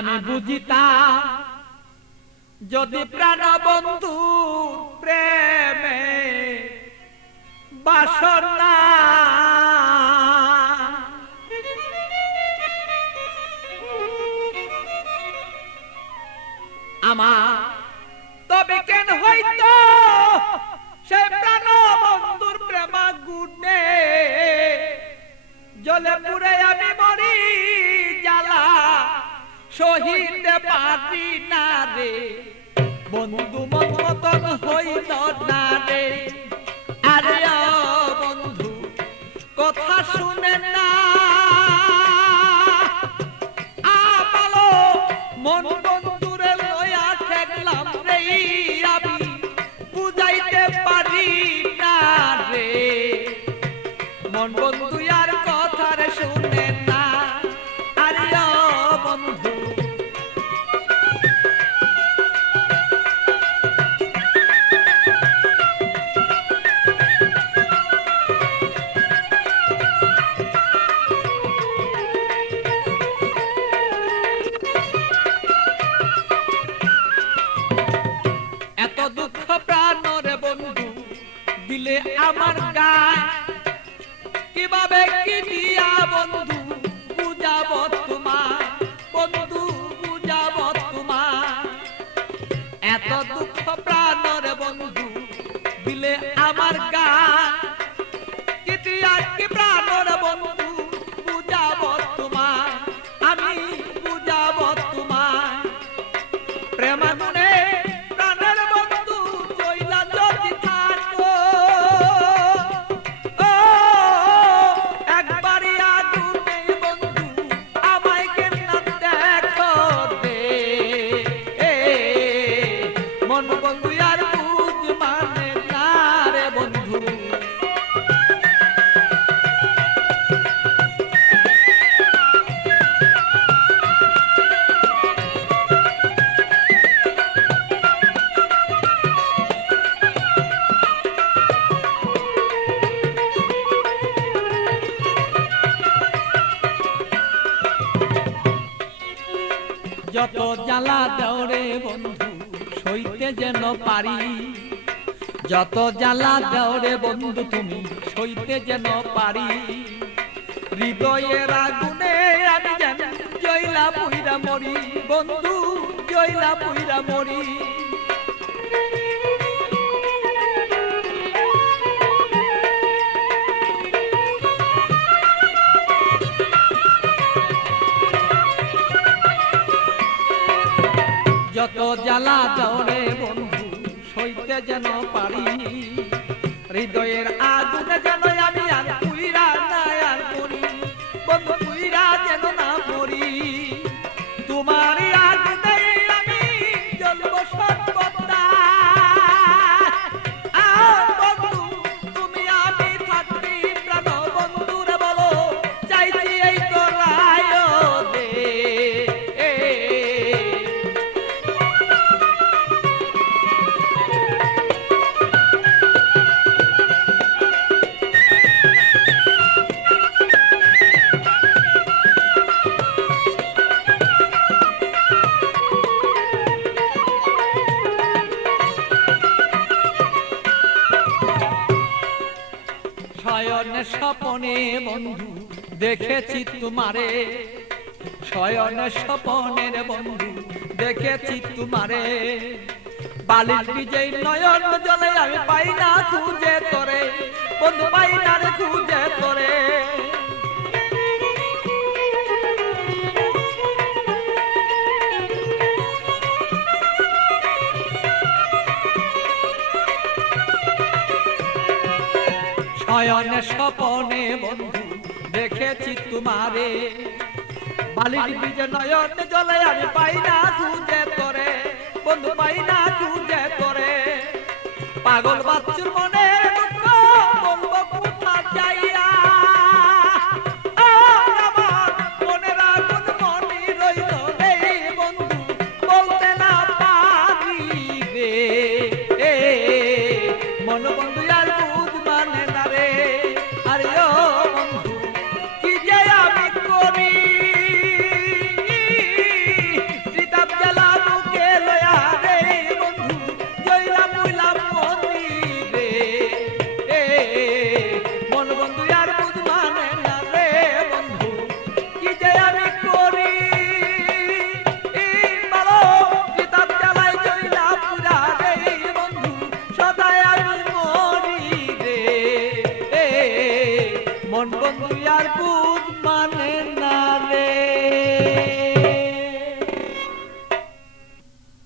আমি বুঝিতাম যদি প্রাণ বন্ধু প্রেমে বাসনা আমার তবে কেন হইতো সে প্রাণ বন্ধুর প্রেমা গুণে জলে পুরে আমি মরি জ্বালা সহিতে পারি না রে বন্ধু মন মতন হইল না রে আরে বন্ধু কথা শুনে না আমালো মন বন্ধুরে লয়া ঠেকলাম রে আমি বুঝাইতে পারি না রে মন বন্ধু আর কথা রে শুনে না আরে বন্ধু দুঃখ প্রাণরে বন্ধু দিলে আমার গায় কিভাবে কি দিয়া বন্ধু বুঝাব তোমার বন্ধু বুঝাব তোমার এত দুঃখ প্রাণরে বন্ধু দিলে আমার গায় কি দিয়া কি প্রাণরে বন্ধু বুঝাব তোমার আমি বুঝাব তোমার প্রেমাগুনে যত জ্বালা দেওরে বন্ধু সইতে যেন পারি যত জ্বালা দেওরে বন্ধু তুমি সইতে যেন পারি হৃদয়ের আগুনে আমি যেন জয়লা পুইরা মরি বন্ধু জয়লা পুইরা মরি যত জ্বালা দেওরে বন্ধু সইতে যেন পারি হৃদয়ের আগুনে যেন আমি আর পুইরা না আর মরি বন্ধু পুইরা যেন না মরি তোমার আগুনে আমি জ্বলব সর্বদা বন্ধু তুমি আমি থাকবি প্রাণ বন্ধুরে বলো চাইছি এই তো রায় দে শয়নে স্বপনে বন্ধু দেখেছি তোমারে শয়নে স্বপনের বন্ধু দেখেছি তোমারে বালির বিজয় নয়ন জলে আমি পাই না খুঁজে তোরে বন্ধু পাই না রে খুঁজে তোরে শয়নে স্বপনে বন্ধু দেখেছি তোমারে বালির বীজে নয়ন জলে আমি পাই না খুঁজে তোরে বন্ধু পাই না খুঁজে তোরে পাগল বাচ্চুর মনে দুঃখ বলবো কোথা যাইয়া আমার মনের আগুন মনে রইল এই বন্ধু বলতে না পারি রে মন বন্ধু আর বুঝ মানে না রে আরে ও বন্ধু কি যে আমি করি মন বন্ধু আর বুঝ মানে